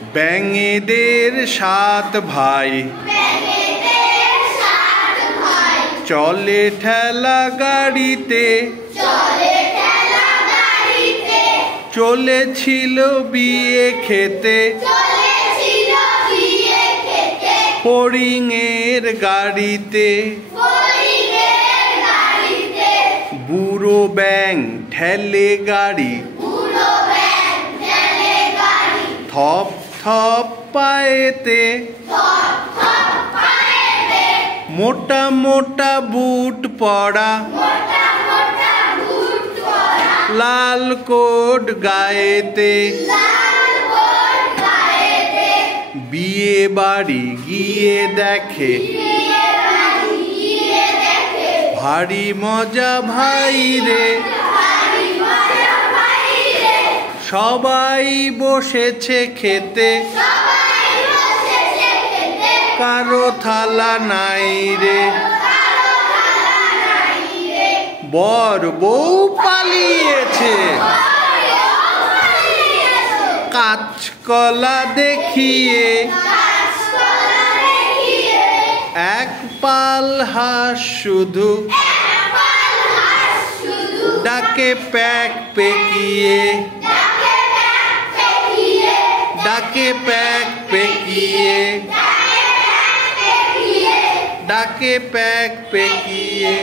ব্যাঙেদের 7 ভাই চলে ঠেলা গাড়িতে চলেছিল বিয়ে খেতে ফড়িংয়ের গাড়িতে বুড়ো ব্যাঙ ঠেলে গাড়ি থপ থপ পায়েতে মোটা মোটা বুট পরা লাল কোট গায়েতে বিয়ে বাড়ি গিয়ে দেখে ভারী মজা ভাই রে সবাই বসেছে খেতে কারো থালা নাই রে বর বউ পালিয়েছে কাঁচকলা দেখিয়ে এক পাল হাঁস শুধু ডাকে প্যাক পেকিয়ে ডাকে প্যাক পেকিয়ে ডাকে প্যাক পেকিয়ে